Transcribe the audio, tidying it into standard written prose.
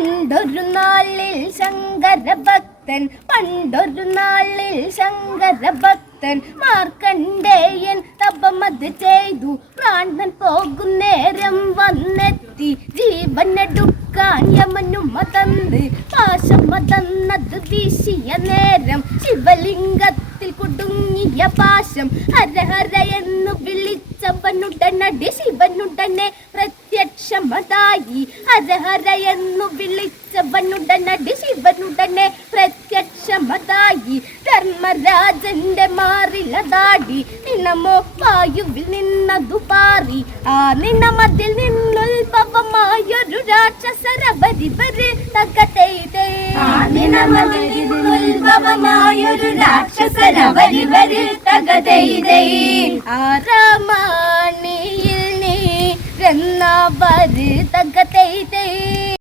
പണ്ടൊരു നാളിൽ ശങ്കരഭക്തൻ മാർക്കണ്ഡേയൻ തപമത് ചെയ്തു. പ്രാണൻ പോകുന്നേരം വന്നെത്തി. ജീവനെടുക്കാൻ യമനുമ തന്ന് പാശമതന്നത് വീശിയ നേരം ശിവലിംഗത്തിൽ കുടുങ്ങിയ പാശം ഹര ഹര എന്നു വിളിച്ചവനുടനടി ശിവനുടനെ പ്രത്യക്ഷമതായി. ഹര ഹര എന്നു വിളിച്ചവനുടനടി ശിവനുടനെ പ്രത്യക്ഷമതായി. ധർമ്മരാജന്റെ മാറിലതാടി നിണമോ വായുവിൽ നിന്നതു പാറി. ആ നിണമതിൽ നിന്നുത്ഭവമായൊരു രാക്ഷസരവരിവര് തകതൈതേ. ആരാമാണിയിൽ നീ എന്നവര് തകതൈതേ.